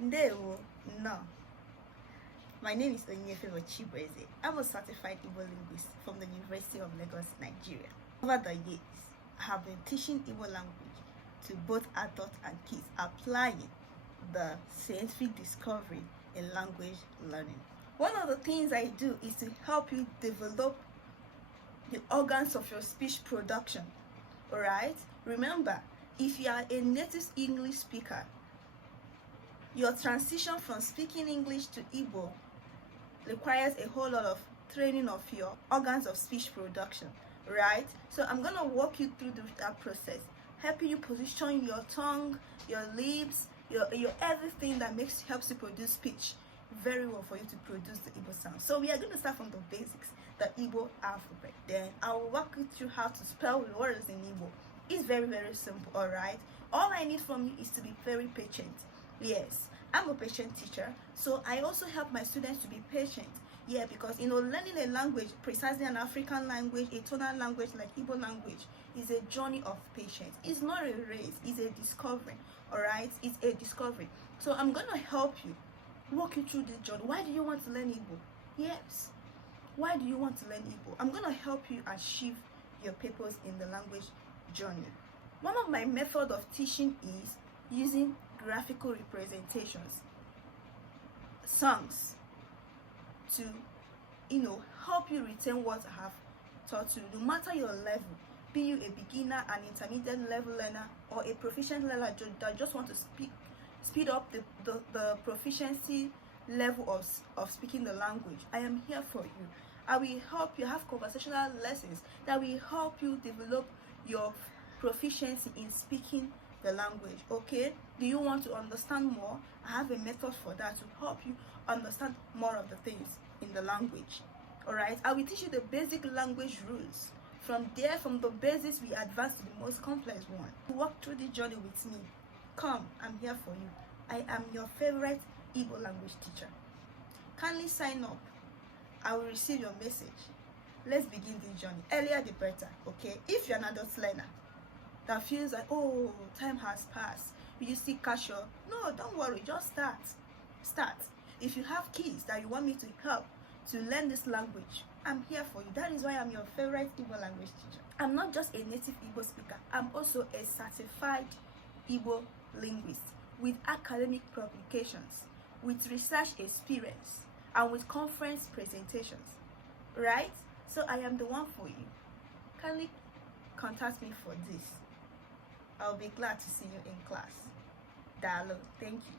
Nnọọ. My name is Nnọọ. I'm a certified Igbo linguist from the University of Lagos, Nigeria. Over the years, I have been teaching Igbo language to both adults and kids, applying the scientific discovery in language learning. One of the things I do is to help you develop the organs of your speech production. Alright? Remember, if you are a native English speaker, your transition from speaking English to Igbo requires a whole lot of training of your organs of speech production, right? So I'm gonna walk you through that process, helping you position your tongue, your lips, your everything that helps you produce speech very well for you to produce the Igbo sound. So we are going to start from the basics, the Igbo alphabet. Then I will walk you through how to spell words in Igbo. It's very, very simple, all right? All I need from you is to be very patient. Yes, I'm a patient teacher, so I also help my students to be patient. Yeah, because learning a language, precisely an African language, a tonal language like Igbo language, is a journey of patience. It's not a race, it's a discovery. All right, it's a discovery. So I'm gonna help you, walk you through this journey. Why do you want to learn Igbo? Yes, why do you want to learn Igbo? I'm gonna help you achieve your purpose in the language journey. One of my methods of teaching is using graphical representations, songs, to help you retain what I have taught you, no matter your level, be you a beginner, an intermediate level learner, or a proficient learner that just want to speed up the proficiency level of speaking the language. I am here for you. I will help you have conversational lessons that will help you develop your proficiency in speaking the language. Okay, do you want to understand more? I have a method for that to help you understand more of the things in the language. All right, I will teach you the basic language rules. From there, from the basics, we advance to the most complex one. Walk through the journey with me. Come, I'm here for you. I am your favorite Igbo language teacher. Kindly sign up. I will receive your message. Let's begin the journey. Earlier the better. Okay, if you're an adult learner that feels like, oh, time has passed, you still catch your, no, don't worry, just start. If you have kids that you want me to help to learn this language, I'm here for you. That is why I'm your favorite Igbo language teacher. I'm not just a native Igbo speaker, I'm also a certified Igbo linguist with academic publications, with research experience, and with conference presentations, right? So I am the one for you. Kindly contact me for this. I'll be glad to see you in class. Dalo, thank you.